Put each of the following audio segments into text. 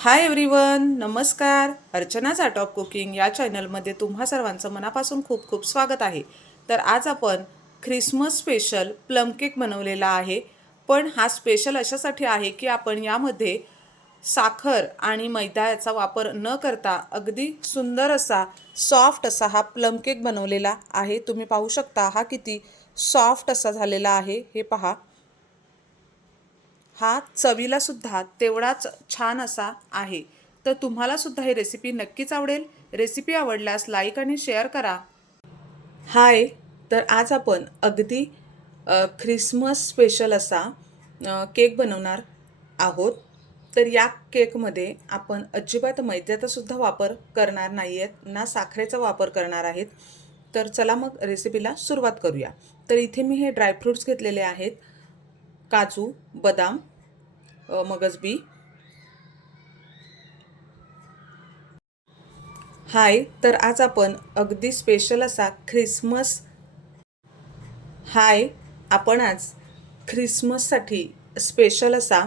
हाय everyone नमस्कार. अर्चनाच art of cooking या चॅनलमध्ये तुम्हा सर्वांचं मनापासून खूप खूप स्वागत आहे. तर आज आपण ख्रिसमस स्पेशल प्लम केक बनवलेला आहे. पण हा स्पेशल अशासाठी आहे की आपण यामध्ये साखर आणि मैदा याचा वापर न करता अगदी सुंदर असा सॉफ्ट असा हा प्लम केक बनवलेला आहे. तुम्ही पाहू शकता हा किती सॉफ्ट असा झालेला आहे. हे पहा. हा चवीला सुद्धा तेवढाच छान असा आहे. तर तुम्हाला सुद्धा ही रेसिपी नक्कीच आवडेल. रेसिपी आवडल्यास लाईक आणि शेअर करा. हाय तर आज आपण अगदी ख्रिसमस स्पेशल असा केक बनवणार आहोत. तर या केकमध्ये आपण अजिबात मैद्याचा सुद्धा वापर करणार नाही आहेत ना साखरेचा वापर करणार आहेत. तर चला मग रेसिपीला सुरुवात करूया. तर इथे मी हे ड्रायफ्रूट्स घेतलेले आहेत. काजू बदाम मगजबी हाय तर आज आपण अगदी स्पेशल असा ख्रिसमस हाय आपण आज ख्रिसमससाठी स्पेशल असा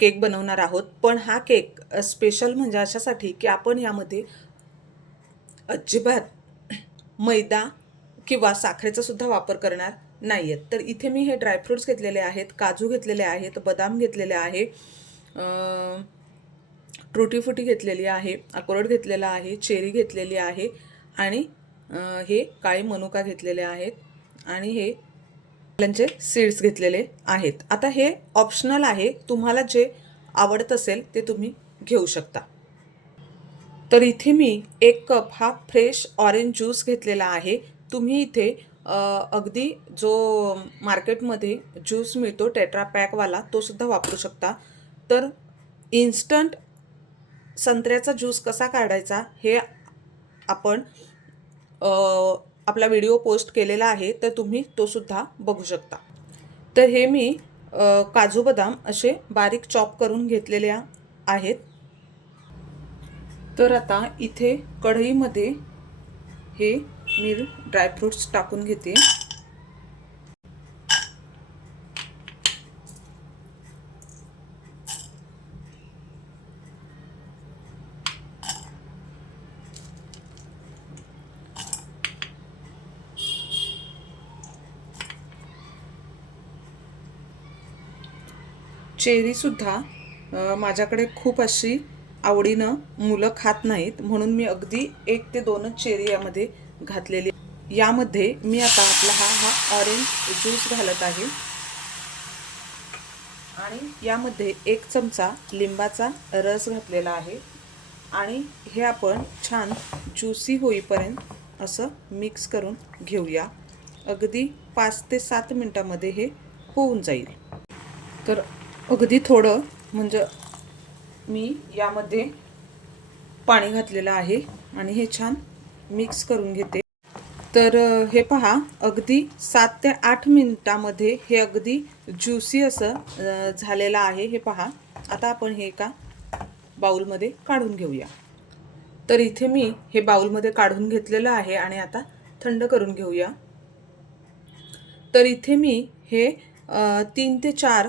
केक बनवणार आहोत. पण हा केक स्पेशल म्हणजे अशासाठी की आपण यामध्ये अजिबात मैदा किंवा साखरेचा सुद्धा वापर करणार नाही आहेत तर इथे मी हे ड्रायफ्रूट्स घेतलेले आहेत काजू घेतलेले आहेत बदाम घेतलेले आहे अं, घेतलेली आहे अक्रोड घेतलेला आहे चेरी घेतलेली आहे आणि हे काळे मनुका घेतलेले आहेत आणि हे त्यांचे सीड्स घेतलेले आहेत. आता हे ऑप्शनल आहे तुम्हाला जे आवडत असेल ते तुम्ही घेऊ शकता. तर इथे मी एक कप हा फ्रेश ऑरेंज ज्यूस घेतलेला आहे. तुम्ही इथे अगदी जो मार्केटमध्ये ज्यूस मिळतो टेट्रा पॅकवाला वापरू शकता. तर इन्स्टंट संत्र्याचा ज्यूस कसा काढायचा हे आपण आपला व्हिडिओ पोस्ट केलेला आहे तर तुम्ही तो सुद्धा बघू शकता. तर हे मी काजू बदाम असे बारीक चॉप करून घेतलेले आहेत. तर आता इथे कढईमध्ये हे मी ड्रायफ्रूट्स टाकून घेते. चेरीसुद्धा माझ्याकडे खूप अशी आवडीनं मुलं खात नाहीत म्हणून मी अगदी एक ते दोनच चेरी यामध्ये घातलेली. यामध्ये मी आता आपला हा हा ऑरेंज ज्यूस घालत आहे. आणि यामध्ये एक चमचा लिंबाचा रस घातलेला आहे. आणि हे आपण छान ज्युसी होईपर्यंत असं मिक्स करून घेऊया. अगदी पाच ते सात मिनटामध्ये हे होऊन जाईल. तर अगदी थोडं म्हणजे मी यामध्ये पाणी घातलेलं आहे. आणि हे छान मिक्स करून घेते. तर हे पहा अगदी सात ते आठ मिनिटामध्ये हे अगदी ज्युसी असं झालेलं आहे. हे पहा आता आपण हे एका बाउलमध्ये काढून घेऊया. तर इथे मी हे बाउलमध्ये काढून घेतलेलं आहे आणि आता थंड करून घेऊया. तर इथे मी हे तीन ते चार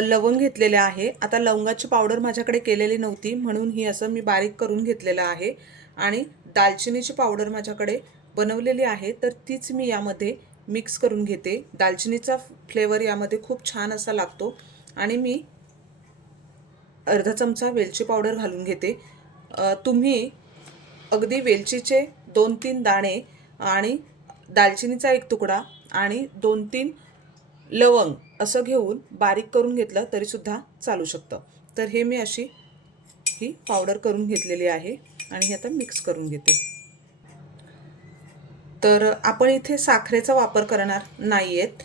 लवंग घेतलेले आहे. आता लवंगाची पावडर माझ्याकडे केलेली नव्हती म्हणून ही असं मी बारीक करून घेतलेलं आहे. आणि दालचिनीची पावडर माझ्याकडे बनवलेली आहे तर तीच मी यामध्ये मिक्स करून घेते. दालचिनीचा फ्लेवर यामध्ये खूप छान असा लागतो आणि मी अर्धा चमचा वेलची पावडर घालून घेते. तुम्ही अगदी वेलचीचे दोन तीन दाणे आणि दालचिनीचा एक तुकडा आणि दोन तीन लवंग असं घेऊन बारीक करून घेतलं तरीसुद्धा चालू शकतं. तर हे मी अशी ही पावडर करून घेतलेली आहे. आणि हे आता मिक्स करून घेते. तर आपण इथे साखरेचा वापर करणार नाही आहेत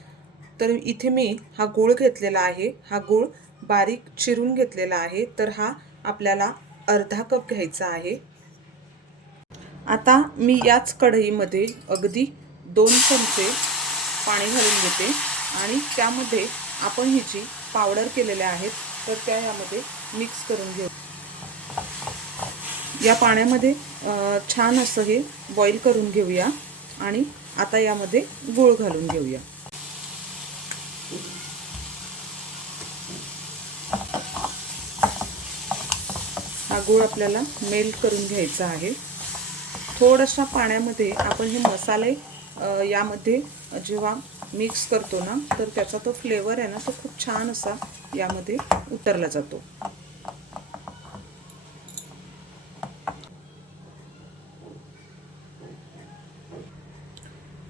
तर इथे मी हा गूळ घेतलेला आहे. हा गूळ बारीक चिरून घेतलेला आहे. तर हा आपल्याला अर्धा कप घ्यायचा आहे. आता मी याच कढईमध्ये अगदी दोन चमचे पाणी घालून घेते. आणि त्यामध्ये आपण ही जी पावडर केलेल्या आहेत तर त्या यामध्ये मिक्स करून घेऊ. या पाण्यामध्ये छान असं हे बॉईल करून घेऊया आणि आता यामध्ये गूळ घालून घेऊया. हा गूळ आपल्याला मेल्ट करून घ्यायचा आहे. थोड्याशा पाण्यामध्ये आपण हे मसाले यामध्ये जेव्हा मिक्स करतो ना तर त्याचा तो फ्लेवर आहे ना तो खूप छान असा यामध्ये उतरला जातो.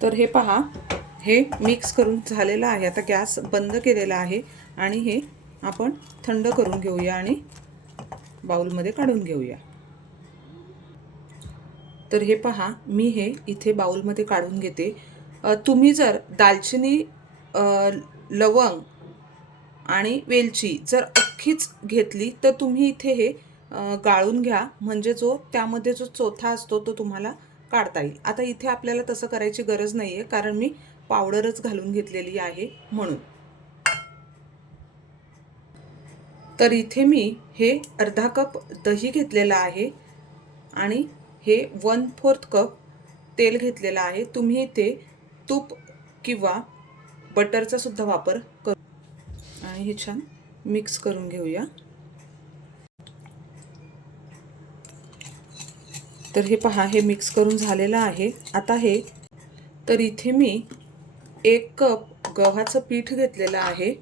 तर हे पहा हे मिक्स करून झालेलं आहे. आता गॅस बंद केलेला आहे आणि हे आपण थंड करून घेऊया आणि बाउलमध्ये काढून घेऊया. तर हे पहा मी हे इथे बाउलमध्ये काढून घेते. तुम्ही जर दालचिनी लवंग आणि वेलची जर अख्खीच घेतली तर तुम्ही इथे हे गाळून घ्या. म्हणजे जो त्यामध्ये जो चोथा असतो तो तुम्हाला काढता येईल. आता इथे आपल्याला तसं करायची गरज नाही आहे कारण मी पावडरच घालून घेतलेली आहे म्हणून. तर इथे मी हे अर्धा कप दही घेतलेलं आहे आणि हे वन फोर्थ कप तेल घेतलेलं आहे. तुम्ही इथे तूप किंवा बटरचा सुद्धा वापर करू. आणि हे छान मिक्स करून घेऊया. तर हे पहा हे मिक्स करून झालेलं आहे. आता हे तर इथे मी एक कप गव्हाचं पीठ घेतलेलं आहे.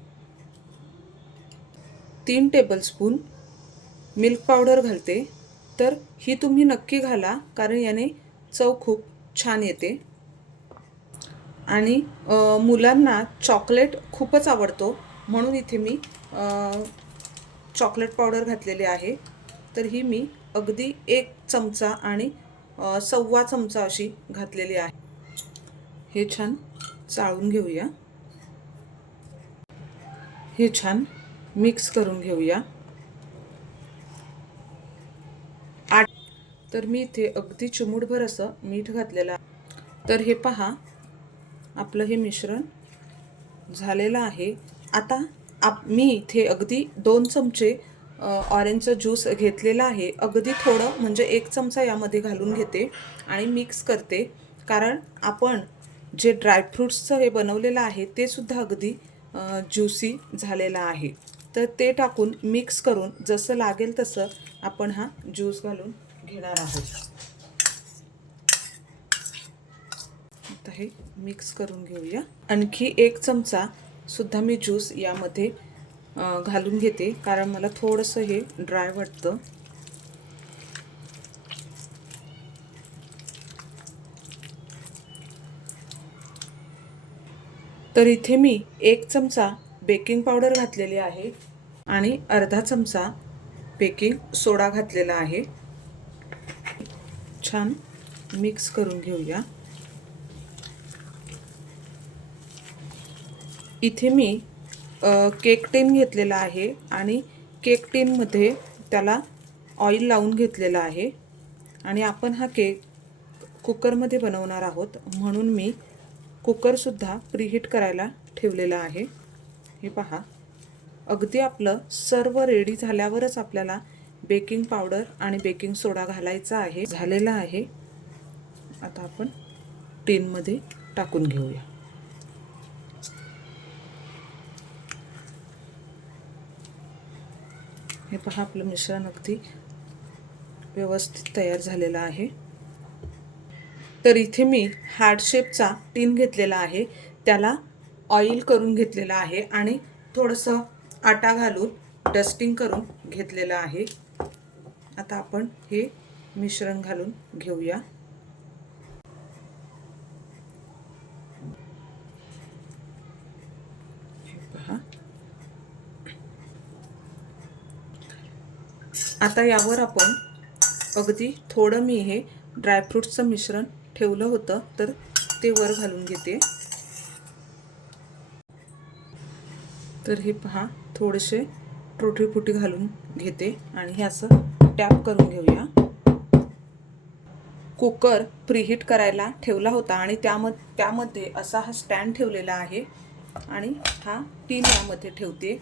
तीन टेबलस्पून मिल्क पावडर घालते. तर ही तुम्ही नक्की घाला कारण याने चव खूप छान येते. आणि मुलांना चॉकलेट खूपच आवडतो. म्हणून इथे मी चॉकलेट पावडर घातलेली आहे. तर ही मी अगदी एक चमचा आणि सव्वा चमचा अशी घातलेली आहे. हे छान चाळून घेऊया. हे छान मिक्स करून घेऊया. आठ. तर मी इथे अगदी चिमूटभर असं मीठ घातलेलं आहे. तर हे पहा आपलं हे मिश्रण झालेलं आहे. आता आप मी इथे अगदी दोन चमचे ऑरेंजचं ज्यूस घेतलेला आहे. अगदी थोडं म्हणजे एक चमचा यामध्ये घालून घेते आणि मिक्स करते. कारण आपण जे ड्रायफ्रूट्सचं हे बनवलेलं आहे ते सुद्धा अगदी ज्युसी झालेलं आहे. तर ते टाकून मिक्स करून जसं लागेल तसं आपण हा ज्यूस घालून घेणार आहोत. आता हे मिक्स करून घेऊया. आणखी एक चमचा सुद्धा मी ज्यूस यामध्ये घालून घेते. कारण मला थोडंसं हे ड्राय वाटतं. तर इथे मी एक चमचा बेकिंग पावडर घातलेली आहे आणि अर्धा चमचा बेकिंग सोडा घातलेला आहे. छान मिक्स करून घेऊया. इथे मी केक टिन घेतलेला आहे आणि केक टिनमध्ये त्याला ऑइल लावून घेतलेलं आहे. आणि आपण हा केक कुकरमध्ये बनवणार आहोत. म्हणून मी कुकरसुद्धा प्रीहीट करायला ठेवलेला आहे. हे पहा. अगदी आपलं सर्व रेडी झाल्यावरच आपल्याला बेकिंग पावडर आणि बेकिंग सोडा घालायचा आहे. झालेला आहे. आता आपण टिनमध्ये टाकून घेऊया. हे पहा आपलं मिश्रण अगदी व्यवस्थित तयार झालेलं आहे. तर इथे मी हार्ट शेपचा टीन घेतलेला आहे. त्याला ऑइल करून घेतलेला आहे आणि थोडंसं आटा घालून डस्टिंग करून घेतलेलं आहे. आता आपण हे मिश्रण घालून घेऊया हे पहा आता यावर आपण अगदी थोडं मी हे ड्रायफ्रूट्सचं मिश्रण ठेवलं होतं तर ते वर घालून घेते. तर हे पहा थोडेसे टोटी घालून घेते आणि हे असं टॅप करून घेऊया. कुकर प्रीहीट करायला ठेवला होता आणि त्याम त्यामध्ये असा हा स्टँड ठेवलेला आहे आणि हा टीन यामध्ये ठेवते.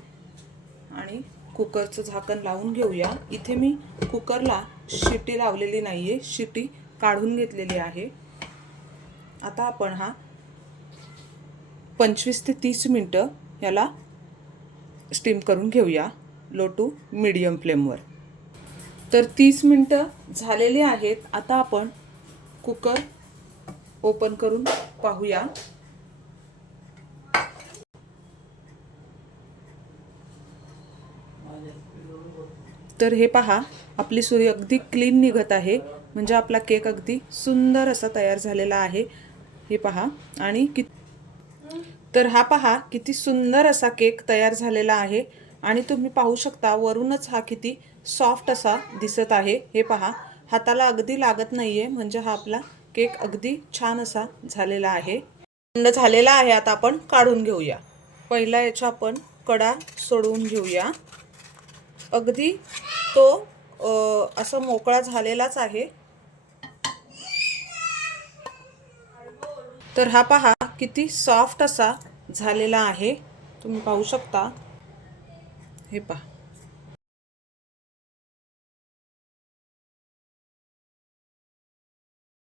आणि कुकरचं झाकण लावून घेऊया. इथे मी कुकरला शिटी लावलेली नाही आहे शिटी काढून घेतलेली आहे. आता आपण हा पंचवीस ते तीस मिनटं याला स्टीम करून घेऊया. लो टू मीडियम फ्लेमवर. तर तीस मिनटं झालेली आहेत. आता आपण कुकर ओपन करून पाहूया. तर हे पहा आपली सुरी अगदी क्लीन निघत आहे. म्हणजे आपला केक अगदी सुंदर असा तयार झालेला आहे. हे पहा. आणि कि तर हा पहा किती सुंदर असा केक तयार झालेला आहे. आणि तुम्ही पाहू शकता वरूनच हा किती सॉफ्ट असा दिसत आहे. हे पहा हाताला अगदी लागत नाही आहे म्हणजे हा आपला केक अगदी छान असा झालेला आहे. थंड झालेला आहे. आता आपण काढून घेऊया. पहिला याच्या आपण कडा सोडवून घेऊया. अगदी तो असं असा मोकळा झालेलाच आहे. तर हा पहा किती सॉफ्ट असा झालेला आहे. तुम्ही पाहू शकता. हे पहा.